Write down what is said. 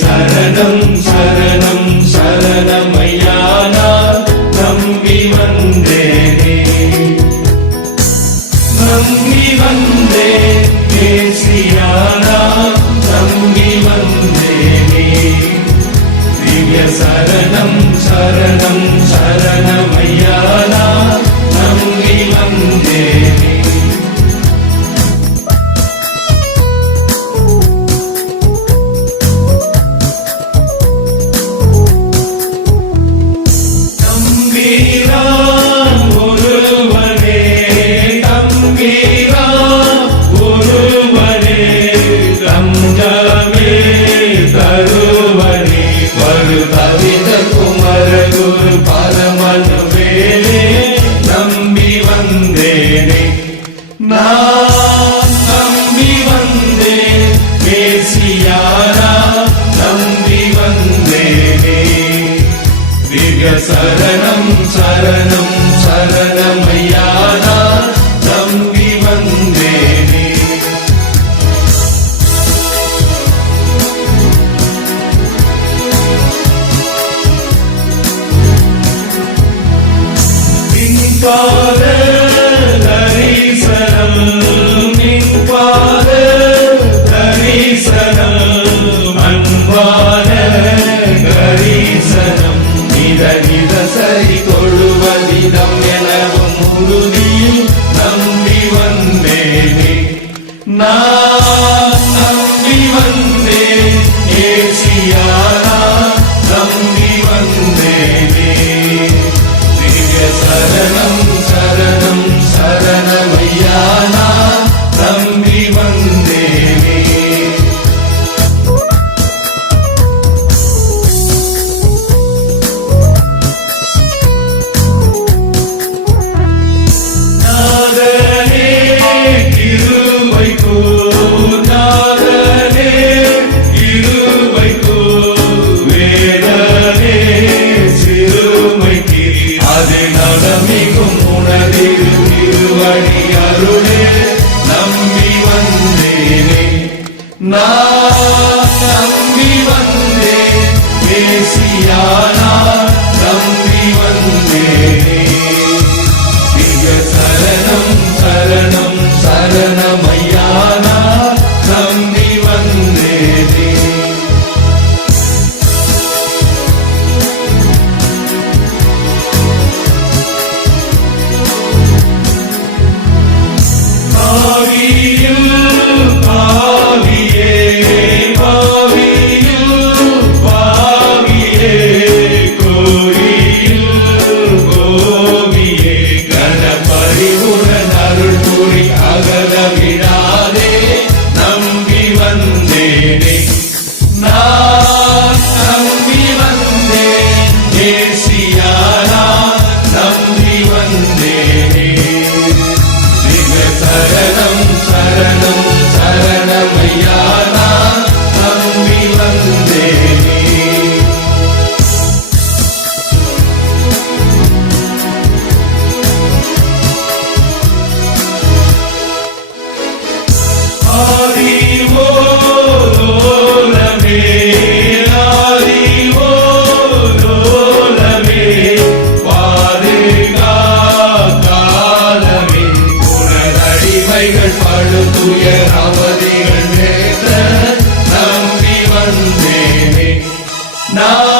சரணம் சரணம் நம்பி வந்தே மேசியாரா நம்பி வந்தேனே திவ்ய சரணம் சரணம் சரணமையாரா? நம்பி வந்தேனே பின்பாதே ಜ್ಞಾನ ಕರೀಸನಂ ನಿದ ನಿದ ಸರಿ ಕೊಡುವದಿದಂ எனவும் உறுதி நம்பி வந்தேனே நான் நான் நம்பி வந்தேன் பேசியா 나